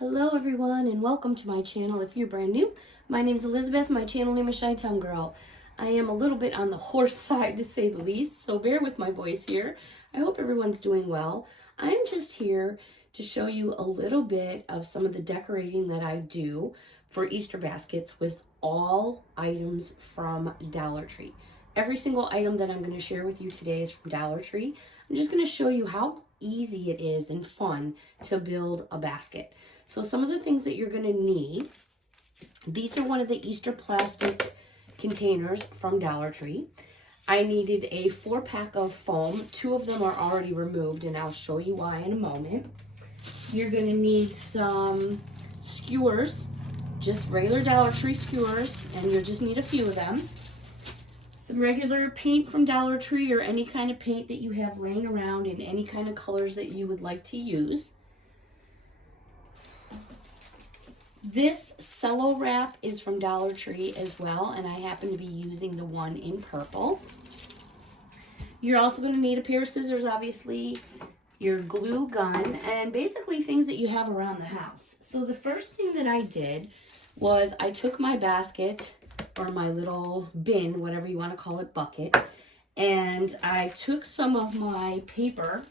Hello everyone and welcome to my channel. If you're brand new, my name is Elizabeth. My channel name is ChiTownGirl. I am a little bit on the hoarse side to say the least, so bear with my voice here. I hope everyone's doing well. I'm just here to show you a little bit of some of the decorating that I do for Easter baskets with all items from Dollar Tree. Every single item that I'm going to share with you today is from Dollar Tree. I'm just going to show you how easy it is and fun to build a basket. So some of the things that you're going to need, these are one of the Easter plastic containers from Dollar Tree. I needed a 4-pack of foam. 2 of them are already removed, and I'll show you why in a moment. You're going to need some skewers, just regular Dollar Tree skewers, and you'll just need a few of them. Some regular paint from Dollar Tree or any kind of paint that you have laying around in any kind of colors that you would like to use. This cello wrap is from Dollar Tree as well, and I happen to be using the one in purple. You're also going to need a pair of scissors, obviously, your glue gun, and basically things that you have around the house. So the first thing that I did was I took my basket, or my little bin, whatever you want to call it, bucket, and I took some of my paper,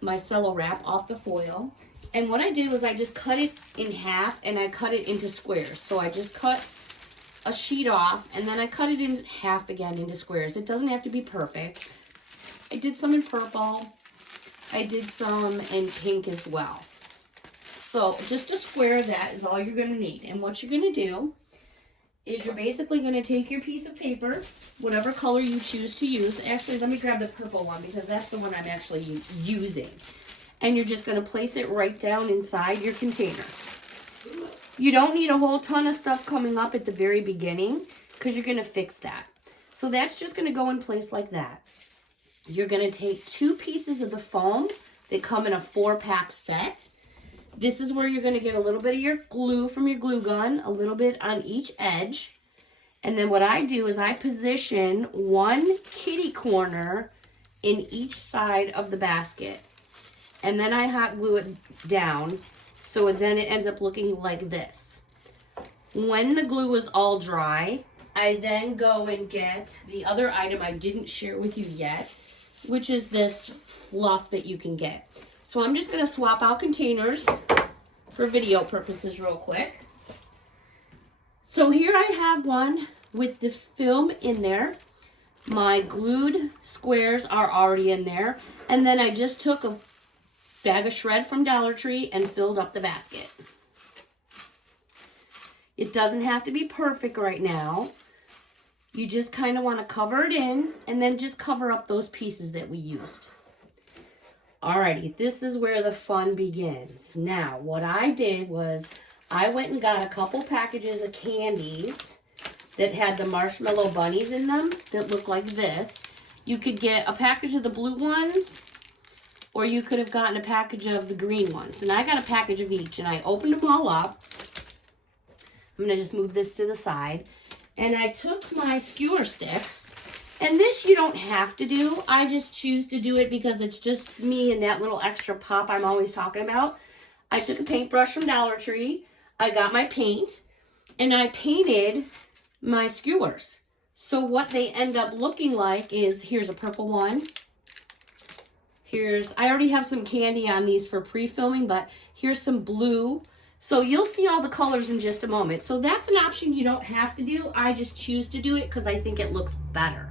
my cello wrap, off the foil. And what I did was I just cut it in half and I cut it into squares. So I just cut a sheet off and then I cut it in half again into squares. It doesn't have to be perfect. I did some in purple. I did some in pink as well. So just a square of that is all you're going to need. And what you're going to do is you're basically going to take your piece of paper, whatever color you choose to use. Actually, let me grab the purple one because that's the one I'm actually using. And you're just going to place it right down inside your container. You don't need a whole ton of stuff coming up at the very beginning because you're going to fix that. So that's just going to go in place like that. You're going to take 2 pieces of the foam that come in a 4-pack set. This is where you're going to get a little bit of your glue from your glue gun, a little bit on each edge. And then what I do is I position 1 kitty corner in each side of the basket. And then I hot glue it down, so then it ends up looking like this. When the glue is all dry, I then go and get the other item I didn't share with you yet, which is this fluff that you can get. So I'm just going to swap out containers for video purposes real quick. So here I have one with the film in there. My glued squares are already in there. And then I just took a bag of shred from Dollar Tree and filled up the basket. It doesn't have to be perfect right now. You just kind of want to cover it in and then just cover up those pieces that we used. Alrighty, this is where the fun begins. Now, what I did was I went and got a couple packages of candies that had the marshmallow bunnies in them that look like this. You could get a package of the blue ones, or you could have gotten a package of the green ones. And I got a package of each, and I opened them all up. I'm going to just move this to the side. And I took my skewer sticks. And this you don't have to do. I just choose to do it because it's just me and that little extra pop I'm always talking about. I took a paintbrush from Dollar Tree. I got my paint. And I painted my skewers. So what they end up looking like is, here's a purple one. I already have some candy on these for pre-filming, but here's some blue. So you'll see all the colors in just a moment. So that's an option you don't have to do. I just choose to do it because I think it looks better.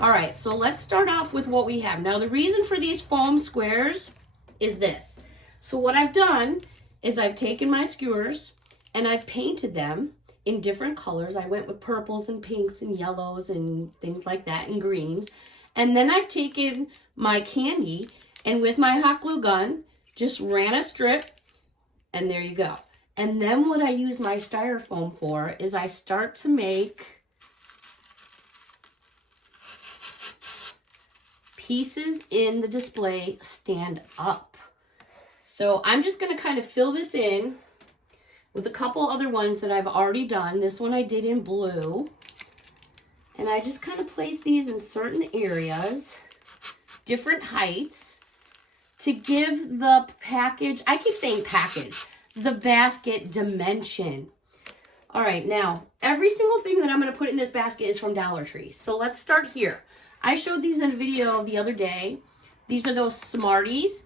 All right, so let's start off with what we have. Now, the reason for these foam squares is this. So what I've done is I've taken my skewers and I've painted them in different colors. I went with purples and pinks and yellows and things like that and greens. And then I've taken my candy and with my hot glue gun, just ran a strip and there you go. And then what I use my styrofoam for is I start to make pieces in the display stand up. So I'm just going to kind of fill this in with a couple other ones that I've already done. This one I did in blue. And I just kind of place these in certain areas, different heights. to give the package, I keep saying package, the basket dimension. All right, now, every single thing that I'm going to put in this basket is from Dollar Tree. So let's start here. I showed these in a video the other day. These are those Smarties.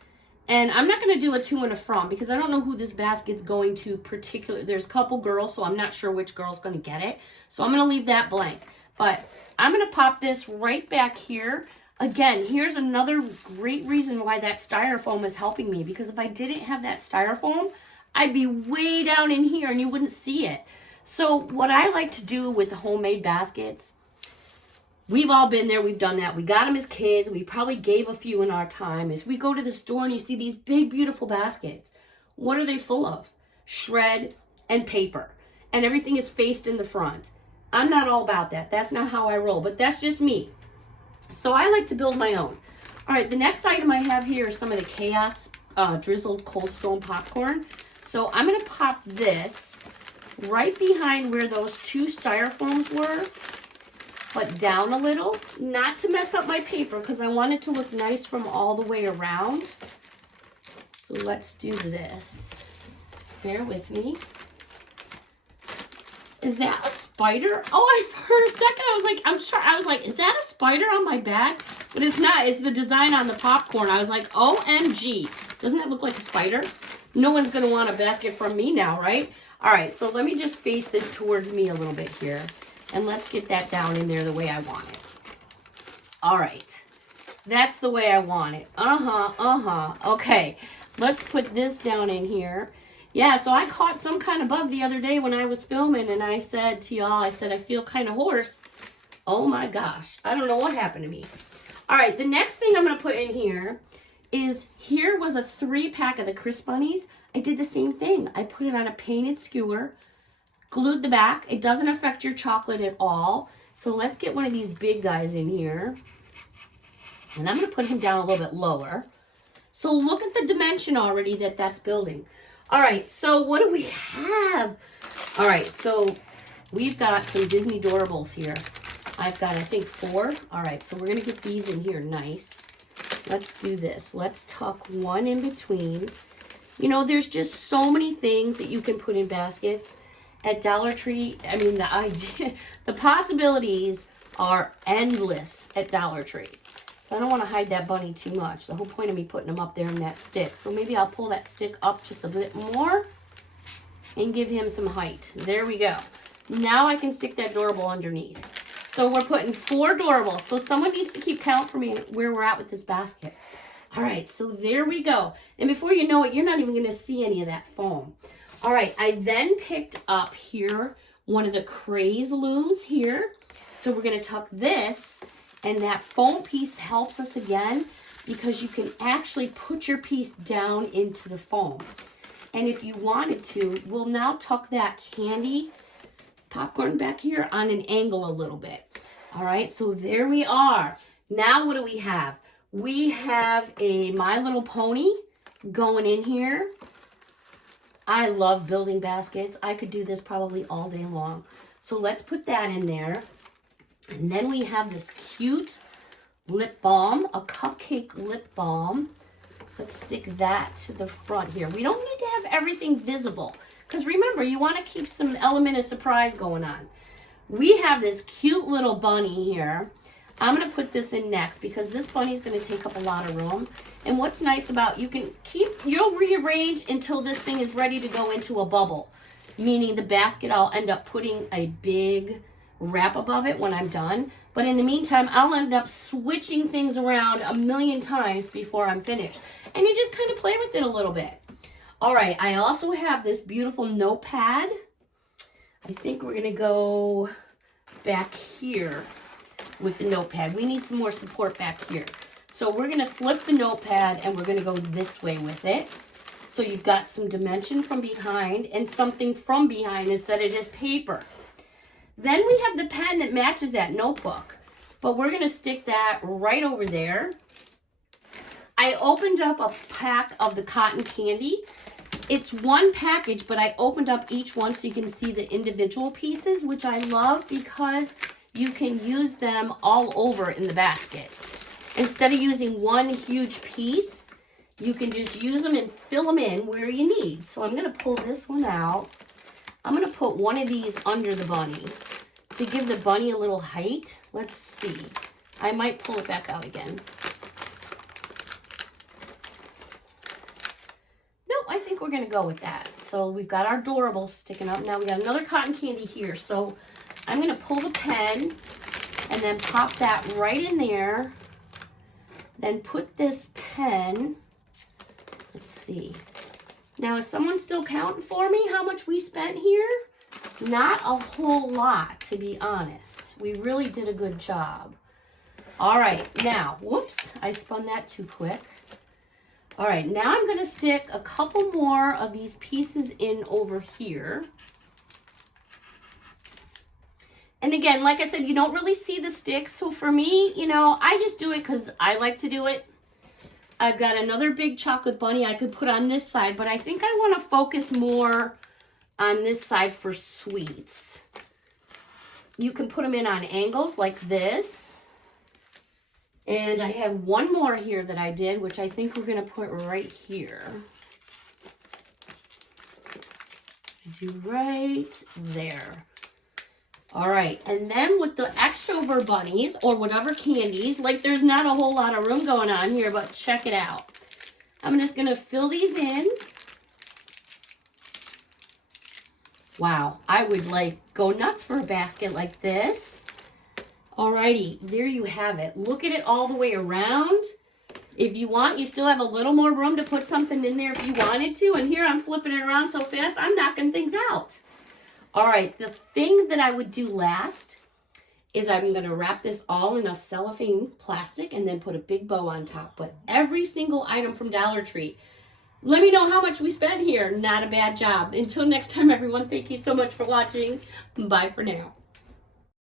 And I'm not going to do a to and a from because I don't know who this basket's going to particularly. There's a couple girls, so I'm not sure which girl's going to get it. So I'm going to leave that blank. But I'm going to pop this right back here. Again, here's another great reason why that styrofoam is helping me. Because if I didn't have that styrofoam, I'd be way down in here and you wouldn't see it. So what I like to do with the homemade baskets, we've all been there, we've done that. We got them as kids. We probably gave a few in our time. As we go to the store and you see these big, beautiful baskets. What are they full of? Shred and paper. And everything is faced in the front. I'm not all about that. That's not how I roll, but that's just me. So I like to build my own. All right, the next item I have here is some of the Chaos drizzled Cold Stone popcorn. So I'm going to pop this right behind where those two styrofoams were, but down a little, not to mess up my paper because I want it to look nice from all the way around. So let's do this. Bear with me. Is that a spider? Oh, for a second I was like, I was like, is that a spider on my bag? But it's not. It's the design on the popcorn. I was like, OMG. Doesn't that look like a spider? No one's going to want a basket from me now, right? All right, so let me just face this towards me a little bit here. And let's get that down in there the way I want it. All right. That's the way I want it. Okay, let's put this down in here. Yeah, so I caught some kind of bug the other day when I was filming, and I said to y'all, I said, I feel kind of hoarse. Oh my gosh, I don't know what happened to me. All right, the next thing I'm going to put in here is, here was a 3-pack of the Crisp Bunnies. I did the same thing. I put it on a painted skewer, glued the back. It doesn't affect your chocolate at all. So let's get one of these big guys in here. And I'm going to put him down a little bit lower. So look at the dimension already that that's building. All right, so what do we have? All right, so we've got some Disney Doorables here. I've got, I think, 4. All right, so we're going to get these in here nice. Let's do this. Let's tuck one in between. You know, there's just so many things that you can put in baskets at Dollar Tree. I mean, the possibilities are endless at Dollar Tree. So I don't want to hide that bunny too much. The whole point of me putting him up there in that stick. So maybe I'll pull that stick up just a bit more and give him some height. There we go. Now I can stick that Doorable underneath. So we're putting 4 Doorables. So someone needs to keep count for me where we're at with this basket. All right, so there we go. And before you know it, you're not even going to see any of that foam. All right, I then picked up here one of the Craze looms here. So we're going to tuck this, and that foam piece helps us again because you can actually put your piece down into the foam. And if you wanted to, we'll now tuck that candy popcorn back here on an angle a little bit. All right, so there we are. Now what do we have? We have a My Little Pony going in here. I love building baskets. I could do this probably all day long. So let's put that in there. And then we have this cute lip balm, a cupcake lip balm. Let's stick that to the front here. We don't need to have everything visible because remember, you want to keep some element of surprise going on. We have this cute little bunny here. I'm going to put this in next because this bunny is going to take up a lot of room. And what's nice about, you'll rearrange until this thing is ready to go into a bubble. Meaning the basket, I'll end up putting a big wrap above it when I'm done. But in the meantime, I'll end up switching things around a million times before I'm finished. And you just kind of play with it a little bit. All right, I also have this beautiful notepad. I think we're going to go back here with the notepad. We need some more support back here. So we're going to flip the notepad and we're going to go this way with it. So you've got some dimension from behind and something from behind instead of just paper. Then we have the pen that matches that notebook. But we're going to stick that right over there. I opened up a pack of the cotton candy. It's one package, but I opened up each one so you can see the individual pieces, which I love because you can use them all over in the basket. Instead of using one huge piece, you can just use them and fill them in where you need. So I'm going to pull this one out. I'm going to put one of these under the bunny to give the bunny a little height. Let's see. I might pull it back out again. Nope, I think we're going to go with that. So we've got our Adorable sticking up. Now we got another cotton candy here. So I'm going to pull the pen and then pop that right in there. Then put this pen, let's see. Now, is someone still counting for me how much we spent here? Not a whole lot, to be honest. We really did a good job. All right, now, whoops, I spun that too quick. All right, now I'm gonna stick a couple more of these pieces in over here. And again, like I said, you don't really see the sticks. So for me, you know, I just do it because I like to do it. I've got another big chocolate bunny I could put on this side, but I think I want to focus more on this side for sweets. You can put them in on angles like this. And I have one more here that I did, which I think we're going to put right here. I do right there. All right, and then with the extrovert bunnies or whatever candies, like there's not a whole lot of room going on here, but check it out. I'm just gonna fill these in. Wow, I would like go nuts for a basket like this. Alrighty, there you have it. Look at it all the way around. If you want, you still have a little more room to put something in there if you wanted to. And here I'm flipping it around so fast, I'm knocking things out. All right, the thing that I would do last is I'm going to wrap this all in a cellophane plastic and then put a big bow on top. But every single item from Dollar Tree. Let me know how much we spent here. Not a bad job. Until next time, everyone, thank you so much for watching. Bye for now.